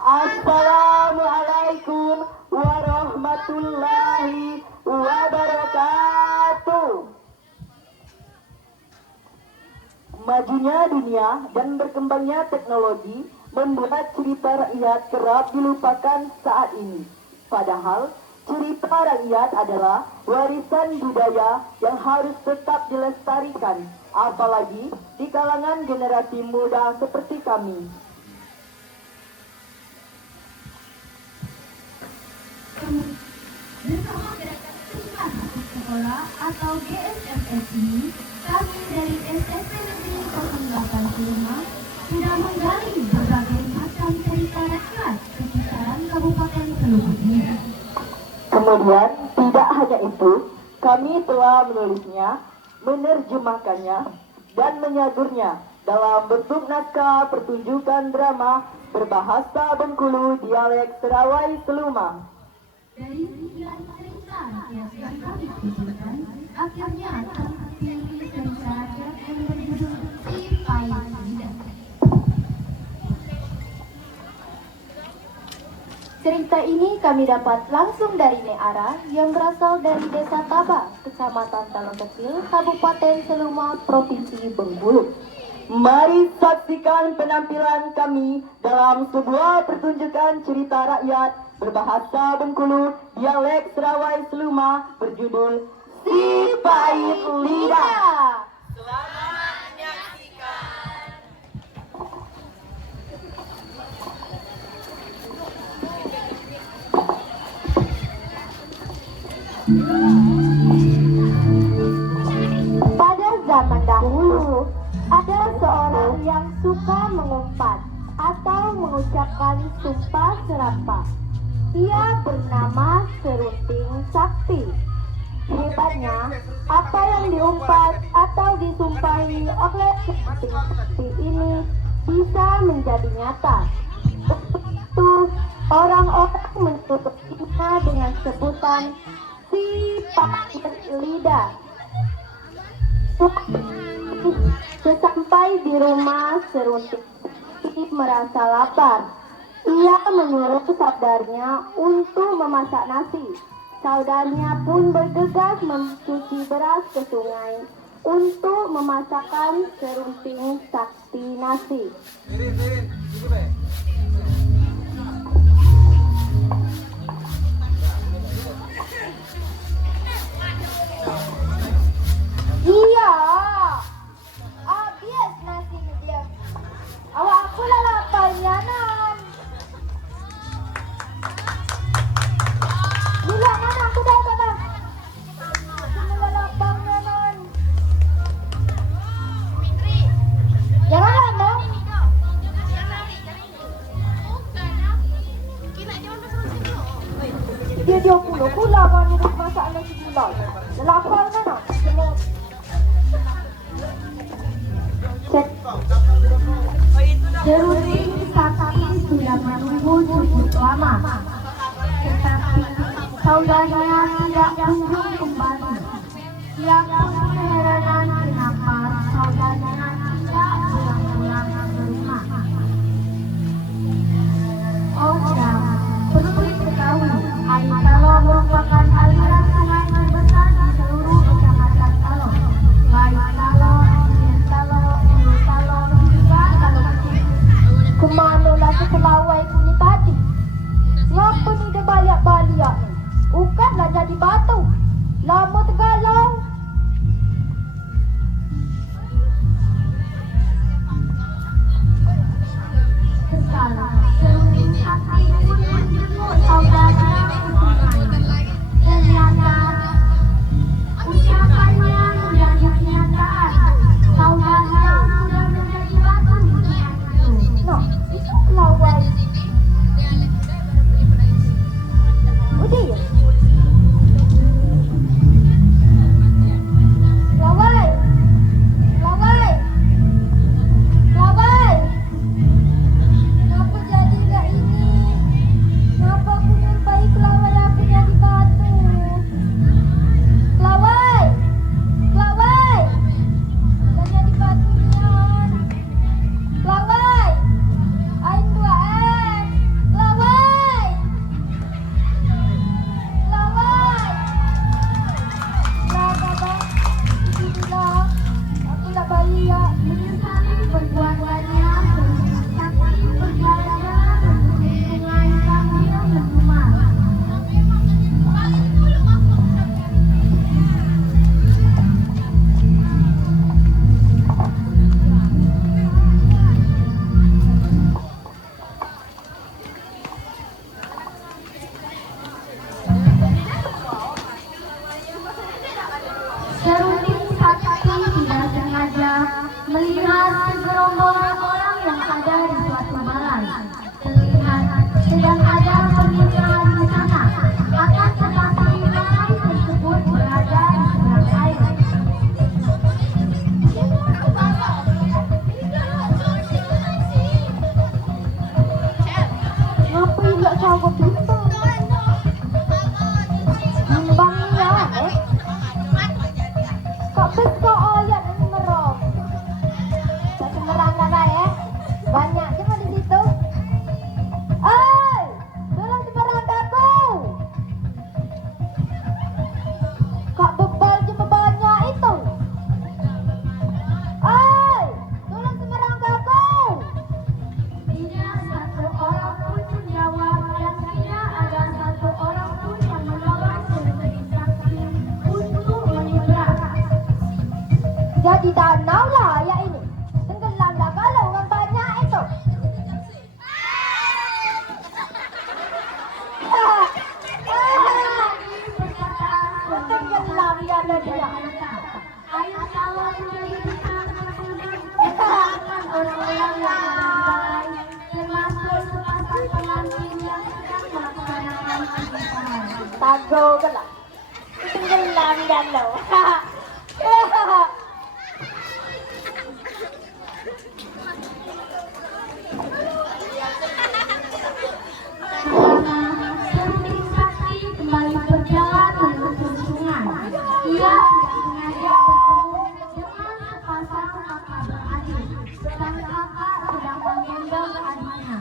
Assalamualaikum warahmatullahi wabarakatuh. Majunya dunia dan berkembangnya teknologi membuat cerita rakyat kerap dilupakan saat ini. Padahal cerita rakyat adalah warisan budaya yang harus tetap dilestarikan, apalagi di kalangan generasi muda seperti kami. Bersama Gerakan Perubahan Sekolah atau GSMS ini, kami dari SMP Negeri 085 sudah menggali berbagai macam cerita rakyat sekitaran Kabupaten Seluma ini. Kemudian, tidak hanya itu, kami telah menulisnya, menerjemahkannya, dan menyadurnya dalam bentuk naskah pertunjukan drama berbahasa Bengkulu dialek Serawai Seluma. Dari 9 cerita yang kami kumpulkan, akhirnya terpilih cerita rakyat yang berjudul Si Payah Lidah. Cerita ini kami dapat langsung dari Neara yang berasal dari Desa Taba, Kecamatan Talon Kecil, Kabupaten Seluma, Provinsi Bengkulu. Mari saksikan penampilan kami dalam sebuah pertunjukan cerita rakyat berbahasa Bengkulu dialek Serawai Seluma berjudul Si Payah Lidah. Selamat menyaksikan. Pada zaman dahulu, ada seorang yang suka mengumpat atau mengucapkan sumpah serapah. Ia bernama Serunting Sakti. Hebatnya, apa yang diumpat atau disumpahi oleh Serunting Sakti ini bisa menjadi nyata. Untuk itu, orang-orang menyebutnya dengan sebutan Si Payah Lidah. Sesampai di rumah, Serunting Sakti merasa lapar. Ia menyuruh saudaranya untuk memasak nasi. Saudaranya pun bergegas mencuci beras ke sungai untuk memasakkan Serunting Sakti nasi. Iya, habis nasinya dia. Awak aku lah lapar ya non. Gila mana aku dah kata. Semula laparnya non. Jangan lama. Dia pula kan hidup masak nasi gula. Lapar mana? Semua. Serunting Sakti sudah menunggu cukup lama, tetapi saudaranya tidak kunjung kembali. Ia pun keheranan kenapa saudaranya tidak pulang-pulang ke rumah. Oh ya, perlu diketahui, Air Talon merupakan aliran sungai terbesar di seluruh kecamatan Talon. Baik Talon, Hilir Talon, Hulu Talon, hingga Talon Kecil. Kemana lah sekelawai kuni tadi? Ngapa ni dia balik-balik ni? Bukanlah jadi batu. Lama tergalau. Sekarang, Serunting Sakti pun menjemput saudaranya ke sungai. Ternyata, ucapannya menjadi kenyataan. Saudaranya sudah menjadi batu di sungai itu. Nah, itu kelawai. Udah ya? kau begitu. Bimbangnya, kok bis kok oyot ini merong. Kok semerang kakak ya? Banyak cuma di situ. Tolong semerang aku. Kok bebal cuma banyak itu. Tolong semerang aku. Tidak satu orang pun menjawab dan tidak ada satu orang pun yang menolak sebagai saksi untuk menyeberang. Jadi danau lah ya ini. Tenggelam lah kalau orang banyak itu. Tenggelam ya dia. Ayo kalau sudah dikatakan orang-orang yang termasuk sepasang pengantin yang sedang melaksanakan pernikahan. Tago gelap. Tenggelam danau. Seperti saksi kembali berjalan menuju sungai. Ia sengaja bertemu dengan sepasang kakak beradik. Sang kakak sedang menggendong adiknya.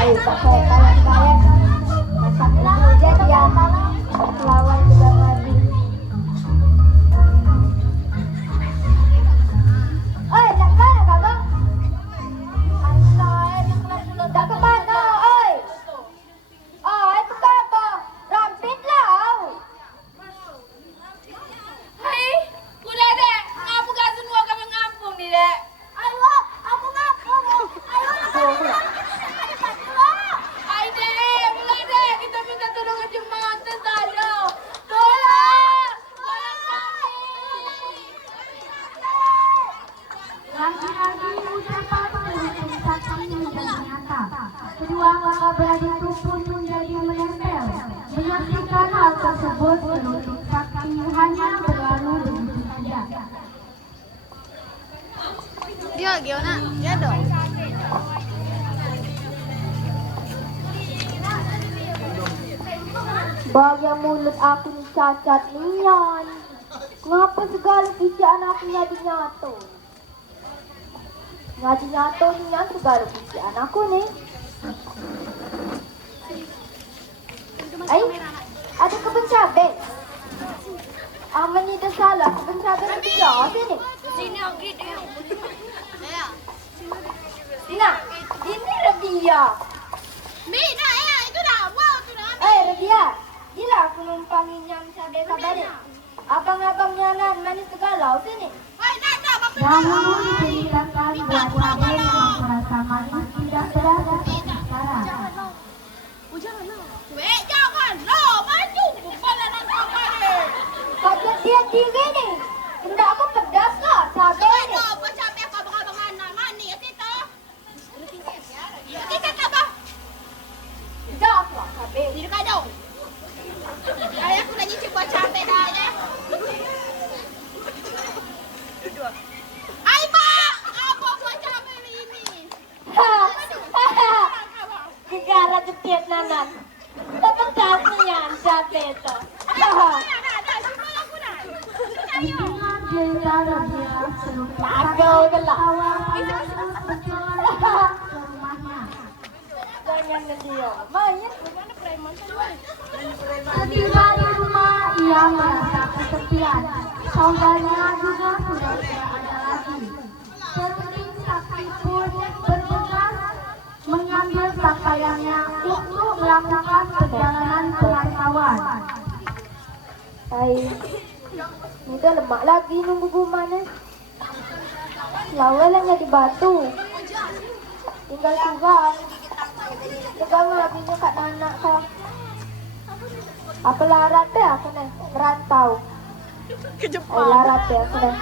Ayo pakai kayak masaklah aja dia lawan juga mati. Nak mana kakak? Tak ke mana, itu apa? Rampit lah. Hai, kuda dek, ngapu gak semua kami ngampung nih dek. Ayo, aku ngapung. Ayo, Hai dek, mulai dek, kita minta tolong jembatan tadi. Tolong kami. lagi-lagi ucapan penutup saksi menjadi nyata. Kedua kakak beradik itu pun menjadi menempel. Menyaksikan hal tersebut, penutup saksi hanya berlalu begitu saja. Dia gimana? Ya dong. Bagai mulut aku ni cacat nian. Ngapa segala kisian aku jadi nyata? Jadi nyata nian segala kisian aku ni. Ada kebun cabai. Aman ni dah salah. Kebun cabai nanti jauh sini. Sini lagi dia. Ya. Nah, ini Radia. Mina ya, itu dah. Wow, itu dah. Radia. Gila aku numpangin yang cabai kabar ni. Abang-abangnya nan manis segalau sini. Hai, dah, bang. Dahulu diceritakan buat cabai yang merasa manis tidak berada sekarang. Weh, jangan. Lo, maju. Kepala nak apa ni? Kau dia diri ni. Benda aku pedas lah cabai ni. Lo, buat cabai kau abang-abangan nak mani ya kita. Kita apa? Pedas lah cabai. Di dekat dong. Ayah aku dah nyicip buat cabai dah ya. Ai, Pak. Apa buat cabai ini? Gegara jepit nanan. Terpedas ni yang cabai tu. Agak gelap. Jangan dia. Main. Setiba di rumah, ia merasa kesepian. Saudaranya juga sudah tidak ada lagi. Seperti saksi pun bergegas mengambil pakaiannya untuk melakukan perjalanan perantauan. Ini dah lemak lagi nunggu gumana. Lawa lah jadi batu. Tinggal surat. Jangan habisnya kat anak kau. Apa larat deh aku nih merantau. Ke Jepang. Larat deh aku nih.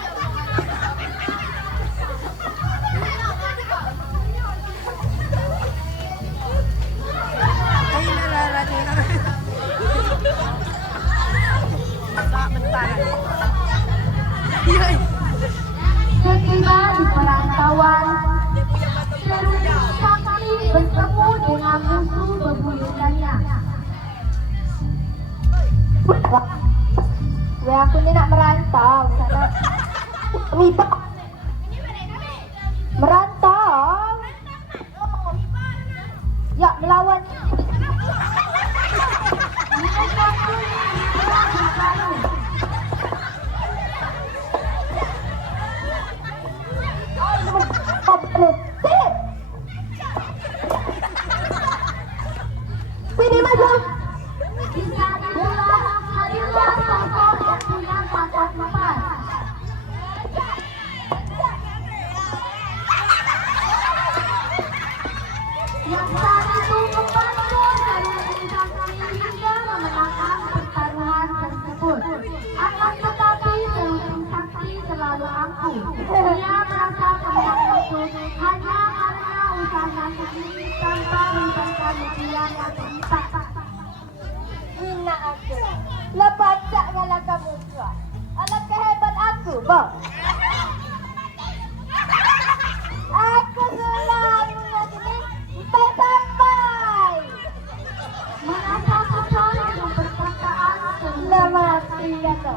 Weh aku ni nak merantau sana. Riba. Merantau. Ya melawan. Sini maju. Bisa itulah hadirlah sosok yang punya pangkat lepas. Yang saat itu membantu dan menginisiasi hingga memenangkan pertarungan tersebut. Akan tetapi seluruh saksi selalu angkuh. Dia merasa kemenangan itu hanya karena usaha sendiri tanpa melibatkan media yang terlibat. Hina aku, lepas tak ngalah kamu semua. Alat kehebat aku, bang. Aku selalu sampai. Merasa kesal dengan perkataan selamat kata.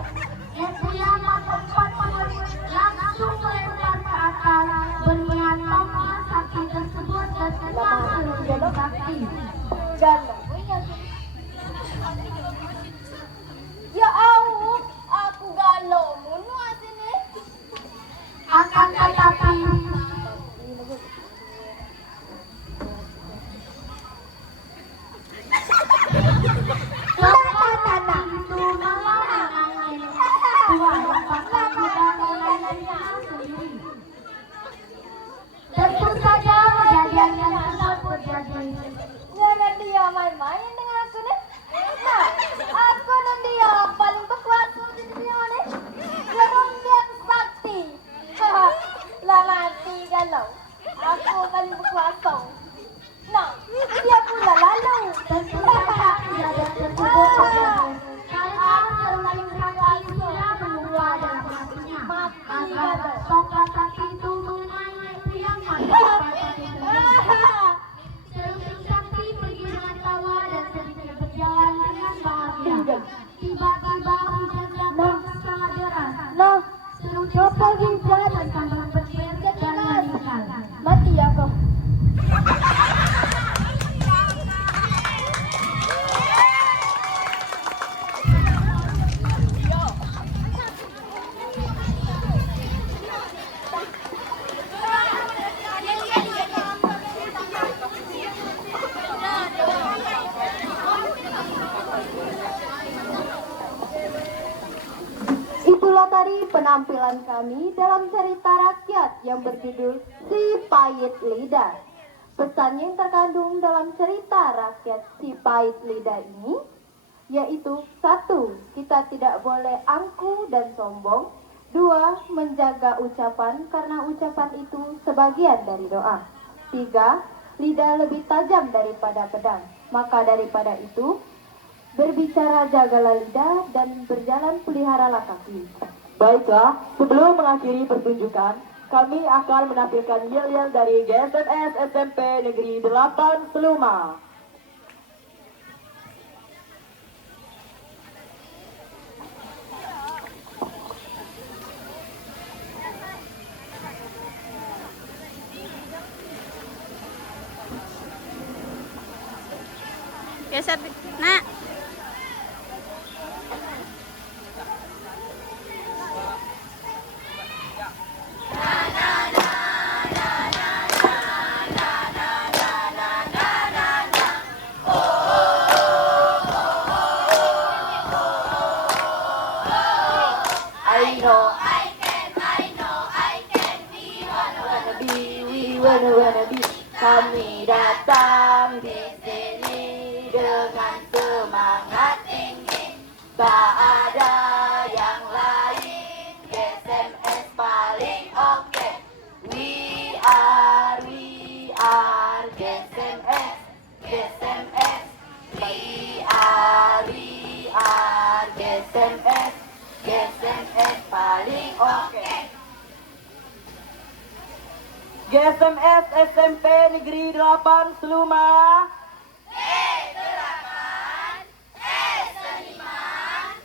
Dia tempat langsung melempar ke atas berniat tomnya saksi tersebut dan kena seluruh saksi. Dan ya Allah, aku galau munu sini. Akan tetapi tentu saja kejadian yang tersebut terjadi. Jangan dia main-main dengan aku nih. Nah, aku dan dia paling berkuasa di dunia nih. Kemudian sakti. Lah mati galau. Aku paling berkuasa. Nah, dia pula lalu. Tentu saja kejadian tersebut terjadi. Karena selain sakti sudah menunggu dalam hatinya. Agar tongkat sakti itu mengenai yang mati pada seluruh sakti pergi dengan tawa dan sedikit berjalan dengan bahagia. Tiba-tiba hujan datang sangat deras. Nah, seluruh hujan dan sambil petir dan meninggal. Mati ya kau. Itulah tadi penampilan kami dalam cerita rakyat yang berjudul Si Pahit Lidah. Pesan yang terkandung dalam cerita rakyat Si Pahit Lidah ini yaitu 1. Kita tidak boleh angkuh dan sombong. 2. Menjaga ucapan karena ucapan itu sebagian dari doa. 3. Lidah lebih tajam daripada pedang. Maka daripada itu berbicara jagalah lidah dan berjalan peliharalah kaki. Baiklah, sebelum mengakhiri pertunjukan, kami akan menampilkan yel-yel dari GSMS SMP Negeri 8 Seluma. Geser, nak. Kami datang di sini dengan semangat tinggi. Tak ada yang lain, GSMS paling oke. We are GSMS, GSMS. We are GSMS, GSMS paling oke. GSMS SMP Negeri 8 Seluma. Seniman,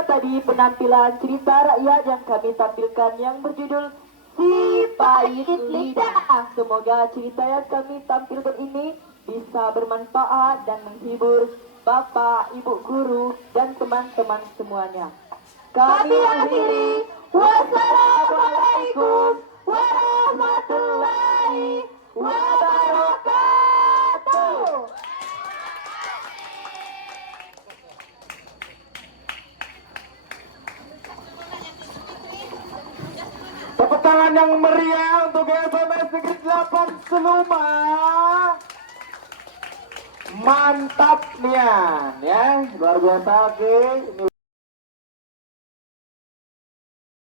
Itulah tadi penampilan cerita rakyat yang kami tampilkan yang berjudul Si Pahit Lidah. Semoga cerita yang kami tampilkan ini bisa bermanfaat dan menghibur Bapak, Ibu guru, dan teman-teman semuanya. Kami akhiri. Wassalamualaikum warahmatullahi wabarakatuh. Tepuk tangan yang meriah untuk SMS Negeri 8 Seluma. Mantap Nian ya, luar biasa. Oke, ini